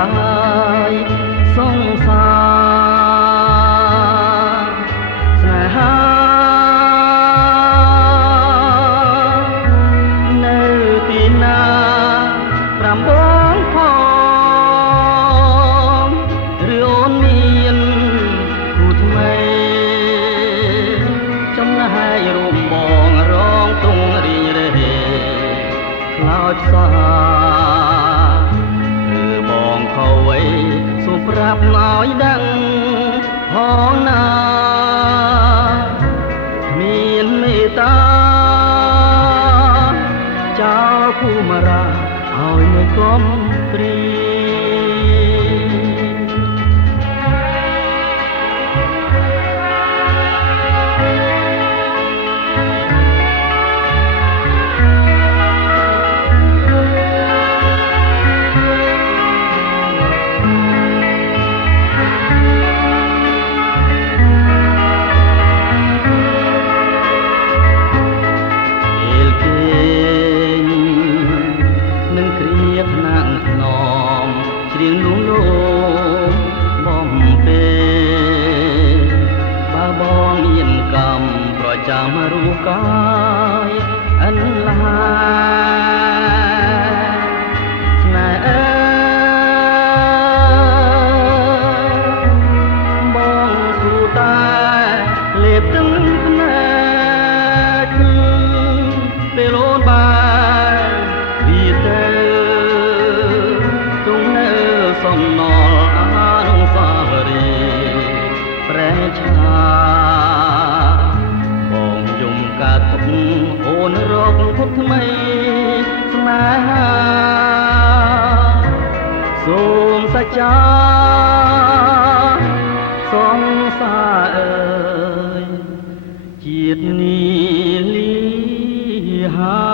ឡើយសង្សារស្នេហានៅទីណាប្រាំបងផងឬអូនមានគូថ្មីចំណាយរួមបងរងទុំរីងរេខ្លោចផ្សាគឺបងខូវអីសូមប្រាប់ឲ្យដឹងផងណាមានមេត្តាចោលភូមិរាឲ្យនៅគំព្រីរៀងនោះនោះបំពេបើបងមានកម្មប្រចាំរូបកាយអិនឡាស្នេហ៍បងស៊ូតែលេបទឹកភ្នែកពេលអូនបានវាទៅសំណល់អនុស្សាវរីយ៍ប្រែឆាបងយំកាត់ទុកអូនរកភពថ្មីស្នេហាសូមសច្ចាសង្សារអើយជាតិនីលីហា